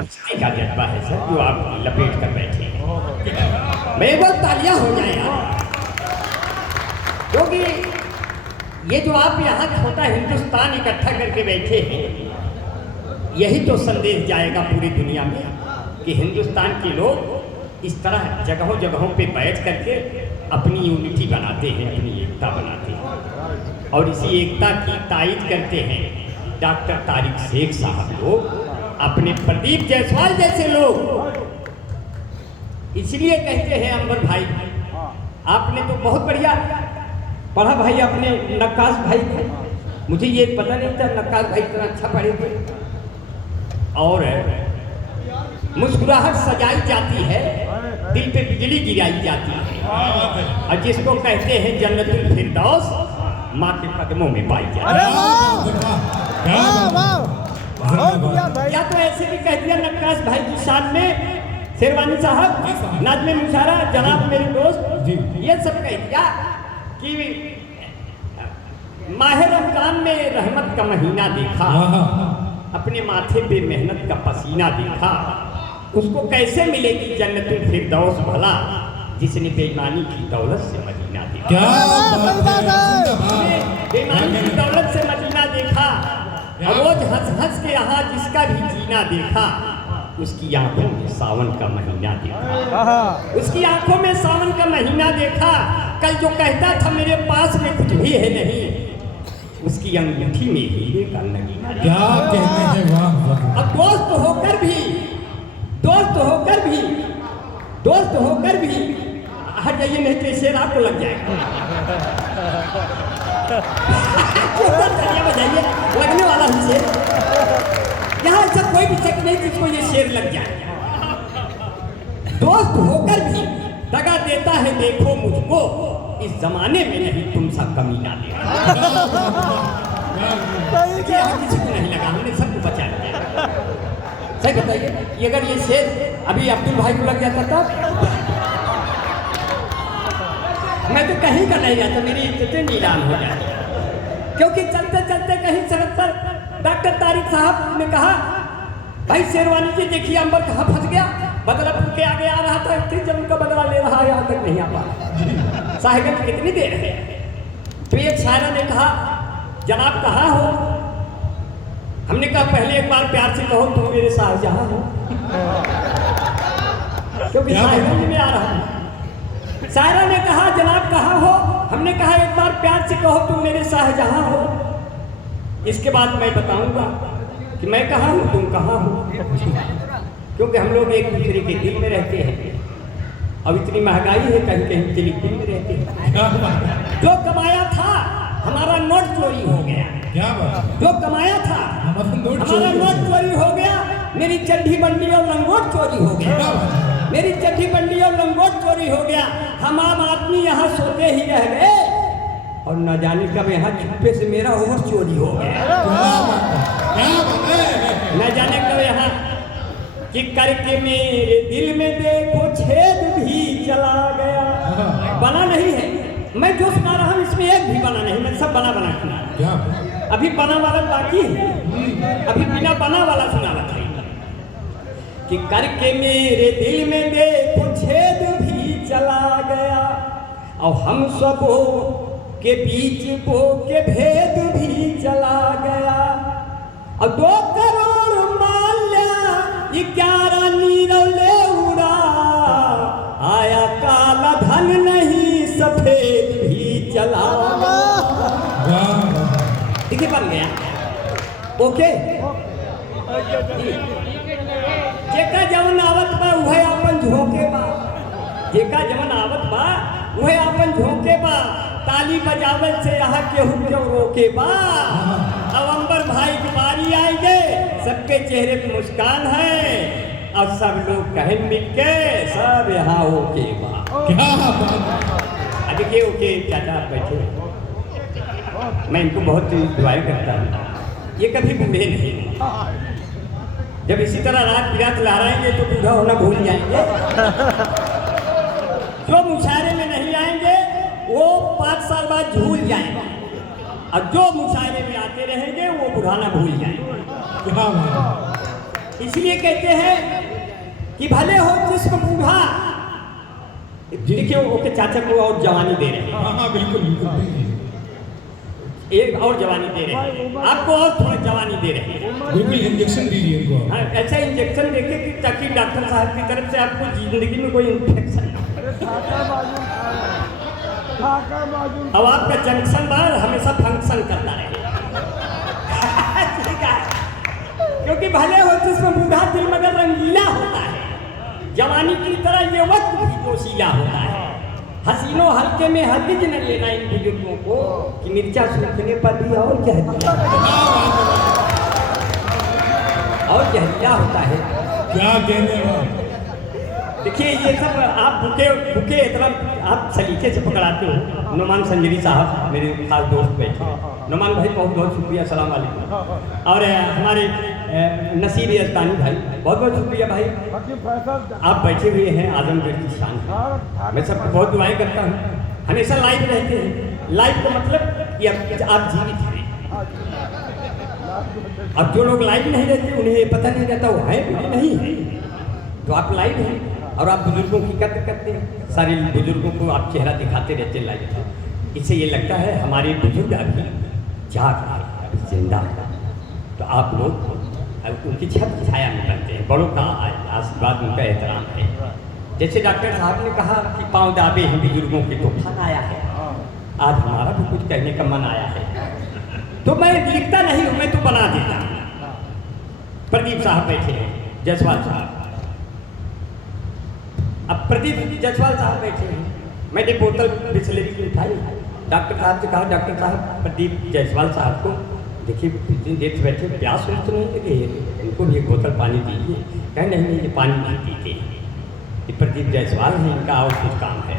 का जज्बा है सर जो आप लपेट कर बैठे हैं। मेरे को तालियां हो जाए यार, क्योंकि ये जो आप यहाँ छोटा हिंदुस्तान इकट्ठा करके बैठे हैं, यही तो संदेश जाएगा पूरी दुनिया में कि हिंदुस्तान के लोग इस तरह जगहों जगहों पे बैठ करके अपनी यूनिटी बनाते हैं, अपनी एकता बनाते हैं। और इसी एकता की तायीद करते हैं डॉक्टर तारिक शेख साहब लोग, अपने प्रदीप जायसवाल जैसे लोग। इसलिए कहते हैं अंबर भाई, आपने तो बहुत बढ़िया पढ़ा भाई, अपने नक्काश भाई थे, मुझे ये पता नहीं था नक्काश भाई इतना अच्छा पढ़े थे। और मुस्कुराहट सजाई जाती है, दिल पे बिजली गिराई जाती है, और जिसको कहते हैं जन्नतुल फिरदौस माँ के कदमों में पाई जाती है। या तो ऐसे भी कह दिया नक्काश भाई की शान में, शेरवानी साहब, नाज़िम मुशारा, जनाब मेरे दोस्त, ये सब कह दिया कि माह रमजान में रहमत का महीना देखा, अपने माथे पे मेहनत का पसीना देखा, उसको कैसे मिलेगी जन्नतुल फिरदौस भला, जिसने बेईमानी की दौलत से मदीना देखा। बेईमानी की दौलत से मदीना देखा, रोज हंस हंस के यहाँ जिसका भी जीना देखा, उसकी आंखों में सावन का महीना देखा, उसकी आंखों में सावन का महीना देखा। कल जो कहता था मेरे पास में कुछ भी है नहीं, उसकी अंगूठी में हीरे का नगीना। क्या कहते हैं, वाह। अब दोस्त होकर भी हट जाइए, नहीं तो शेर आपको लग जाएगा। बजाइए, लगने वाला ही शेर, यहाँ ऐसा कोई भी शक नहीं जिसको ये शेर लग जाए। दोस्त होकर भी दगा देता है देखो मुझको, इस जमाने में नहीं तुम सा कमीना देखा। किसी को नहीं लगा, हमने सबको बचा लिया। सही बताइए, ये अगर ये शेर अभी अब्दुल भाई को लग जाता था, मैं तो कहीं का नहीं जाता, मेरी इज्जतें नीलाम हो जाती। क्योंकि चलते चलते कहीं सड़क पर डॉक्टर तारिक साहब ने कहा, भाई शेरवानी जी देखिए अंबर कहाँ फंस गया, बदला के आगे आ रहा था, फिर जब उनका बदला ले रहा, यहाँ तक नहीं आ पा। साहिबगंज कितनी देर है। तो एक शायरा ने कहा, जनाब कहाँ हो? हमने कहा पहले एक बार प्यार से कहो तुम मेरे शाहजहां हो, क्योंकि साहिबगंज में आ रहा हूँ। शायरा ने कहा जनाब कहाँ हो? हमने कहा एक बार प्यार से कहो तुम मेरे शाहजहां हो। इसके बाद मैं बताऊंगा कि मैं कहाँ हूँ, तुम कहाँ हो, क्योंकि हम लोग एक दूसरे के दिल में रहते हैं। अब इतनी महंगाई है, कहीं कहीं दिल में रहते हैं। जो कमाया था हमारा नोट चोरी हो गया। क्या बात? जो कमाया था हमारा नोट चोरी हो गया, मेरी चड्ढी बंडी और लंगोट चोरी हो गया, मेरी चड्ढी बंडी और लंगोट चोरी हो गया। हम आम आदमी यहाँ सोते ही रह गए, और न जाने कब यहाँ चुप्पे से मेरा और चोरी हो गया। न जाने कब यहाँ कि करके मेरे दिल में देखो छेद भी चला गया। बना नहीं है, मैं जो सुना रहा हूँ इसमें एक भी बना नहीं, मैं सब बना बना सुना। अभी बना वाला बाकी है, अभी बिना बना वाला सुना रहा था कि करके मेरे दिल में देखो छेद भी चला गया, और हम सबों के बीच वो के भेद भी चला गया। और 2 करोड़ माल्या 11 नीरव ले उड़ा, आया काला धन नहीं सफेद भी चला गया। देखिए बन गया, ओके। जेका जवन आवत बा उहे आपन झोंके बा, जेका जवन आवत बा उहे आपन झोंके बा, ताली बजावे से यहाँ केहू क्यों रोके बा। अब अंबर भाई की बारी आएंगे, सबके चेहरे पे मुस्कान है, और सब लोग कहे मिलके सब यहाँ ओके बा। देखिए ओके चाचा बैठे, मैं इनको बहुत दुआएं करता हूँ, ये कभी बूढ़े नहीं। जब इसी तरह रात बिरात लहराएंगे तो बूढ़ा होना भूल जाएंगे। जो मुशायरे में नहीं आएंगे वो 5 साल बाद झूल जाएंगे, और जो मुशायरे में आते रहेंगे वो बुढ़ाना भूल जाएंगे। इसलिए कहते हैं कि भले हो जिसको बूढ़ा। देखिए ओके चाचा को और जवानी दे रहे हैं, हाँ हाँ बिल्कुल बिल्कुल एक और जवानी दे रहे हैं, आपको और थोड़ी जवानी दे रहे हैं। बिल्कुल इंजेक्शन दीजिए इनको। हाँ, ऐसा इंजेक्शन देके कि ताकि डॉक्टर साहब की तरफ से आपको जिंदगी में कोई इन्फेक्शन ना हो। अब आपका जंक्शन बार हमेशा फंक्शन करता रहे। ठीक है? क्योंकि भले हो जिसमें बूढ़ा दिल मगर रंगीला होता है, जवानी की तरह ये वक्त भी जोशीला होता है। हसीनो हल्के में हरगिज न लेना इन बुजुर्गों को कि मिर्चा सूखने पर भी और जहरीला होता है। क्या कहने वाला। देखिए ये सब आप भूखे इतना आप सलीके से पकड़ाते हो। नुमान संजरी साहब मेरे खास दोस्त बैठे हैं। नुमान भाई बहुत बहुत शुक्रिया, सलाम वालेकुम। और हमारे नसीब यजदानी भाई बहुत बहुत शुक्रिया भाई, आप बैठे हुए हैं आजमगढ़ की शान। मैं सबको बहुत दुआएं करता हूँ, हमेशा लाइव रहते हैं। लाइव का मतलब कि आप जीवित हैं। अब जो लोग लाइव नहीं रहते उन्हें ये पता नहीं रहता वो है नहीं है, तो आप लाइव हैं और आप बुजुर्गों की कदर करते हैं। सारे बुजुर्गों को आप चेहरा दिखाते रहते हैं लाइव। इससे ये लगता है हमारे बुजुर्ग अभी जाग रहे हैं, अभी जिंदा है। तो आप लोग उनकी छत छाया में बनते हैं, बड़ों का आशीर्वाद उनका एहतराम है। जैसे डॉक्टर साहब ने कहा कि पाँव दाबे हैं बुजुर्गों के, तो फन आया है। आज हमारा भी कुछ कहने का मन आया है, तो मैं लिखता नहीं हूँ, मैं तो बना देता। प्रदीप साहब बैठे हैं, जायसवाल साहब। अब प्रदीप जायसवाल साहब बैठे हैं, मैंने बोतल बिस्लेरी की उठाई, डॉक्टर साहब से कहा डॉक्टर साहब प्रदीप जायसवाल साहब को देखिए इतनी देर से बैठे, प्यास तो नहीं लगे, इनको भी एक बोतल पानी दीजिए। कहे नहीं ये पानी नहीं पीते, ये प्रदीप जायसवाल हैं, इनका और कुछ काम है।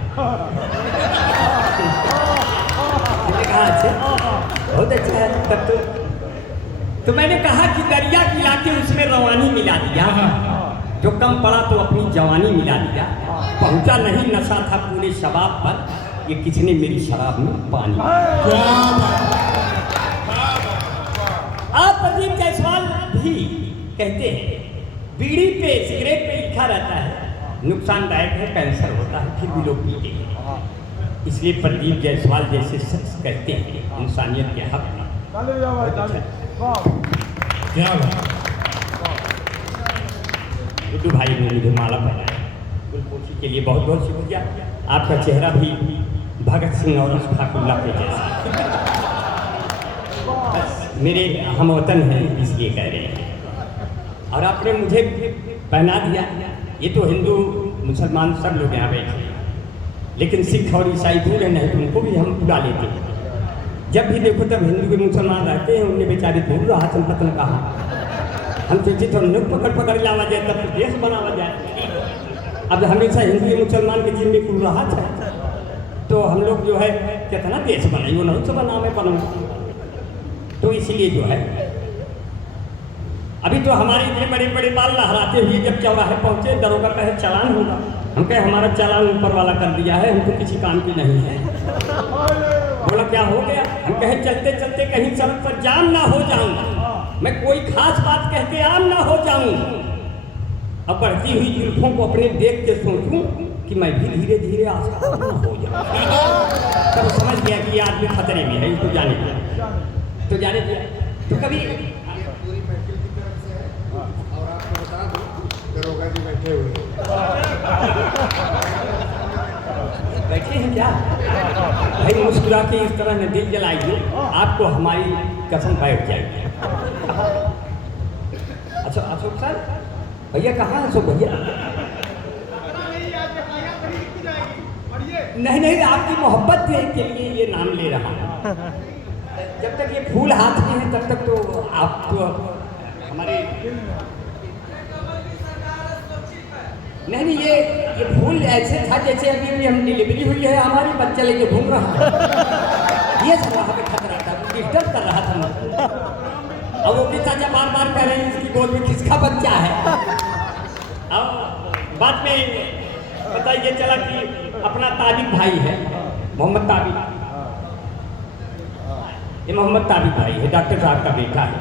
मैंने कहा अच्छा बहुत अच्छा है तब तो मैंने कहा कि दरिया पिला के उसमें रवानी मिला दिया, जो कम पड़ा तो अपनी जवानी मिला दिया। पहुंचा नहीं नशा था पूरे शबाब पर, ये किसने मेरी शराब में पानी। आप प्रदीप जायसवाल भी कहते हैं बीड़ी पे सिगरेट पे लिखा रहता है नुकसानदायक है, कैंसर होता है, फिर भी लोग पीते हैं। इसलिए प्रदीप जायसवाल जैसे शख्स कहते हैं इंसानियत के हक में। क्या बात। गुड्डू भाई ने मुझे माला पहनाया, गुलपोशी के लिए बहुत बहुत शुक्रिया। आपका चेहरा भी भगत सिंह और अशफाकुल्लाह के जैसा, बस मेरे हमवतन हैं इसलिए कह रहे हैं। और आपने मुझे पहना दिया। ये तो हिंदू मुसलमान सब लोग यहाँ बैठे हैं, लेकिन सिख और ईसाई दूर नहीं तो उनको भी हम बुला लेते हैं। जब भी देखो तब हिंदू के मुसलमान रहते हैं, उन्हें बेचारे दूर रहा चंपत ने कहा। हम सोचे तो लोग पकड़ लावा जाए तब तो देश बनावा जाए। अब हमेशा हिंदू मुसलमान के जिन में कुल रहा था, तो हम लोग जो है कितना देश बनाए, वो नहीं तो बना में बना। तो इसीलिए जो है अभी तो हमारे इतने बड़े बड़े बाल लहराते हुए जब चौराहे पहुंचे, दरोगा कहे चालान होगा। हम कहे हमारा चालान ऊपर वाला कर दिया है, हमको किसी काम की नहीं है। बोला क्या हो गया? हम कहे चलते चलते कहीं सड़क पर जाम ना हो जाऊं, मैं कोई खास बात कहते आम ना हो जाऊं। अब बढ़ती हुई जुल्फों को अपने देख के सोचूं कि मैं भी धीरे धीरे आसान ना हो जाऊं। तब समझ गया कि ये आदमी खतरे में है, इसको जाने दिया। तो जाने दिया तो कभी दरोगा जी बैठे हुए बैठे हैं क्या भाई? मुस्कुरा के इस तरह न दिल जलाइए, आपको हमारी कसम बैठ जाएगी। अच्छा अशोक सर, भैया कहाँ हैं अशोक भैया? नहीं आपकी मोहब्बत के लिए ये नाम ले रहा हूँ। जब तक ये फूल हाथ में है तब तक तो आप तो हमारे नहीं ये फूल ऐसे था जैसे अभी हम डिलीवरी हुई है, हमारी बच्चा लेके घूम रहा है। ये सब वहाँ पे खतरा था, डिस्टर्ब कर रहा था मुझे। अब वो भी चाचा बार बार कह रहे हैं इसकी गोद में किसका बच्चा है। अब बाद में पता ये चला कि अपना ताबिक भाई है, मोहम्मद ताबिक। ये मोहम्मद ताबिक भाई है, डॉक्टर साहब का बेटा है,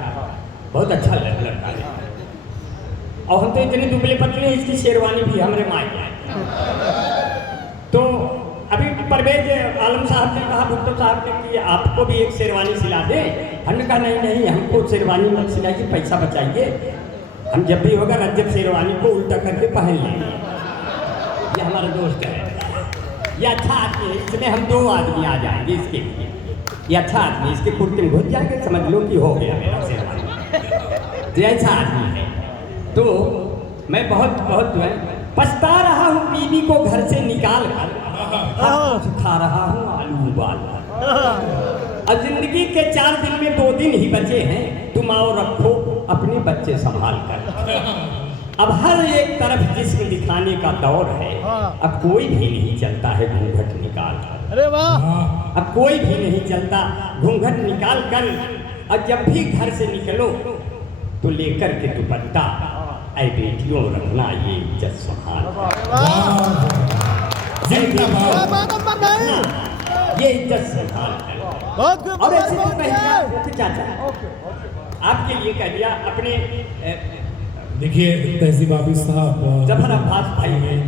बहुत अच्छा लड़का है। और हम तो इतने दुबले पतले हैं, इसकी शेरवानी भी हमारे माए। तो अभी परवेज आलम साहब ने कहा, भुट्टो साहब ने कि आपको भी एक शेरवानी सिला दे। हमने कहा नहीं नहीं, हमको शेरवानी मत सिलाइए, पैसा बचाइए, हम जब भी होगा रज्जब शेरवानी को उल्टा करके पहन लेंगे। ये हमारा दोस्त है, ये अच्छा आदमी है, इसमें हम 2 आदमी आ जाएंगे इसके लिए। ये अच्छा आदमी, इसके कुर्ते में घुस जाएंगे, समझ लो कि हो गया मेरा शेरवानी। तो ऐसा आदमी है। तो मैं बहुत बहुत जो है पछता रहा हूँ बीवी को घर से निकाल कर, खा रहा हूँ आलू उबाल कर। अब जिंदगी के 4 दिन में 2 दिन ही बचे हैं, तुम आओ रखो अपने बच्चे संभाल कर। अब हर एक तरफ जिस्म दिखाने का दौर है, अब कोई भी नहीं चलता है घूंघट निकाल कर। अरे वाह, अब कोई भी नहीं चलता घूंघट निकाल कर। और जब भी घर से निकलो तो लेकर के दुपट्टा, ऐ बेटियों रखना ये इज्जत संभाल, ये इज्जत संभाल कर। और ऐसे तो पहले चाचा आपके लिए कह दिया अपने देखिए तहजीब हाफिज साहब, जफर अब्बास भाई हैं,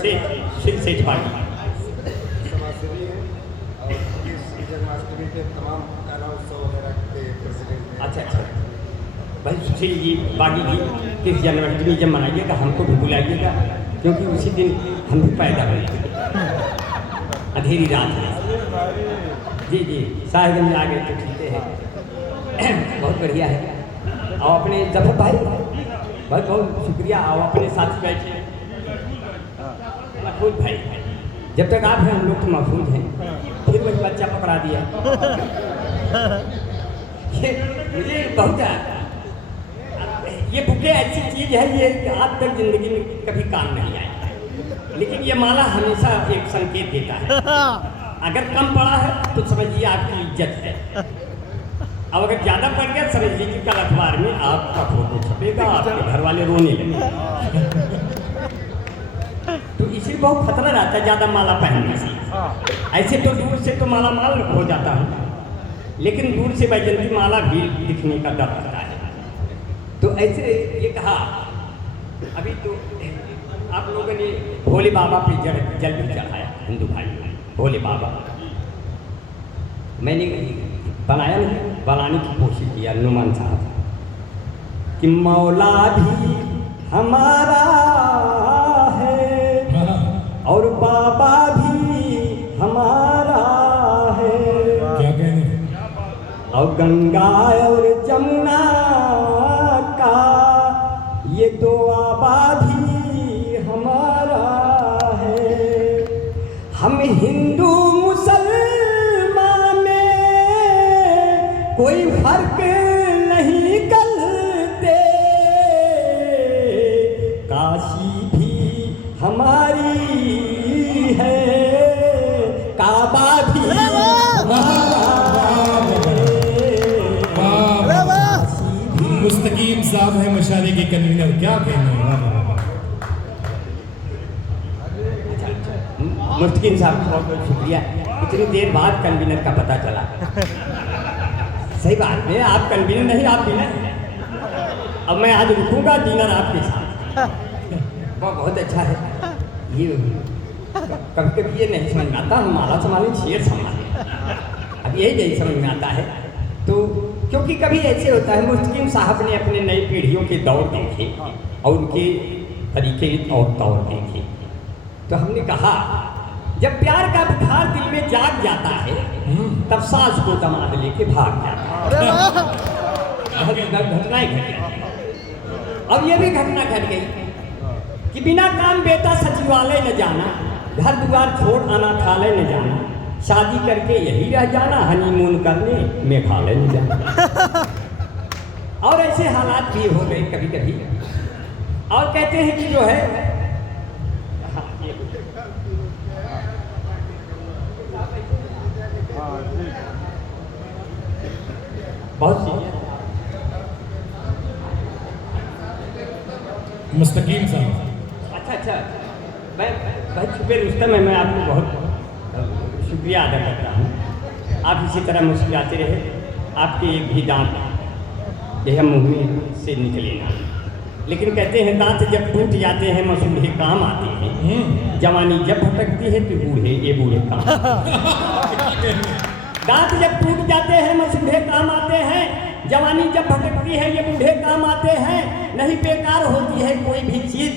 सेठ पार्टी जन्माष्टमी के तमाम गाना उत्सव वगैरह के प्रेसिडेंट हैं। अच्छा अच्छा भाई, सुशील जी बागी जी किस जन्माष्टमी जब मनाइएगा हमको भी बुलाइएगा, क्योंकि उसी दिन हम भी पैदा हुए, अंधेरी रात है। जी जी, साहिबगंज आ गए तो ठीक है, बहुत बढ़िया है। और अपने जफर भाई बहुत बहुत शुक्रिया। और अपने साथ बैठे महफूज भाई, जब तक आप हैं हम लोग तो महफूज हैं। फिर वही बच्चा पकड़ा दिया। ये मुझे बहुत, ये बुके ऐसी चीज़ है, ये आज तक जिंदगी में कभी काम नहीं आई, लेकिन ये माला हमेशा एक संकेत देता है। अगर कम पड़ा है तो समझिए आपकी इज्जत है, अब अगर ज़्यादा पड़ गया समझ लीजिए कल अखबार में आपका फोटो छपेगा, आपके घर वाले रोने लगेंगे। तो इसलिए बहुत खतरा रहता है ज़्यादा माला पहनने से। ऐसे तो दूर से तो माला माल हो जाता हूँ, लेकिन दूर से वैजंती माला भी दिखने का डर रहता है। तो ऐसे ये कहा, अभी तो आप लोगों ने भोले बाबा पे जल भी चढ़ाया, हिंदू भाई भोले बाबा। मैंने बनाया नहीं, बनाने की कोशिश किया नुमान साहब कि मौला भी हमारा है और बाबा भी हमारा है, क्या कहने, और गंगा और जमुना का ये 2 आबा भी हमारा है। हम हिंदू मुसलमान में कोई फर्क नहीं करते, काशी भी हमारी है, काबा भी मुस्तकीम साहब है मशाले के कन्वीनर, क्या कहने हैं। मुस्तकीम साहब का बहुत बहुत शुक्रिया, इतनी देर बाद कन्वीनर का पता चला। सही बात है, आप कन्वीनर नहीं, आप डिनर। अब मैं आज रुकूंगा, डिनर आपके साथ। बहुत अच्छा है ये। कभी कभी ये नहीं समझ में आता, हम माला संभालें शेर संभालें, अब यही नहीं समझ में आता है। तो क्योंकि कभी ऐसे होता है, मुस्तकीम साहब ने अपने नई पीढ़ियों के दौर देखे और उनके तरीके और तौर देखे, तो हमने कहा जब प्यार का बुखार दिल में जाग जाता है तब सास को दमाद लेके भाग जाता है। घटनाएं घट गई। अब ये भी घटना घट गई कि बिना काम बेटा सचिवालय न जाना, घर द्वार छोड़ अनाथालय न जाना, शादी करके यही रह जाना, हनीमून करने मेघालय न जाना। और ऐसे हालात भी हो गए कभी कभी। और कहते हैं कि जो है बहुत सी मुस्तकीम साहब, अच्छा अच्छा, मैं भाई छुपे रुस्तम है, मैं आपको बहुत शुक्रिया अदा करता हूँ। आप इसी तरह मुस्कुराते रहे, आपके एक भी दांत यह मुँह में से निकले ना। लेकिन कहते हैं दांत जब टूट जाते हैं मसूढ़े काम आते हैं, जवानी जब भटकती है तो बूढ़े ये बूढ़े काम। दांत जब टूट जाते हैं मसूढ़े काम आते हैं, जवानी जब भटकती है ये बूढ़े काम आते हैं। नहीं बेकार होती है कोई भी चीज।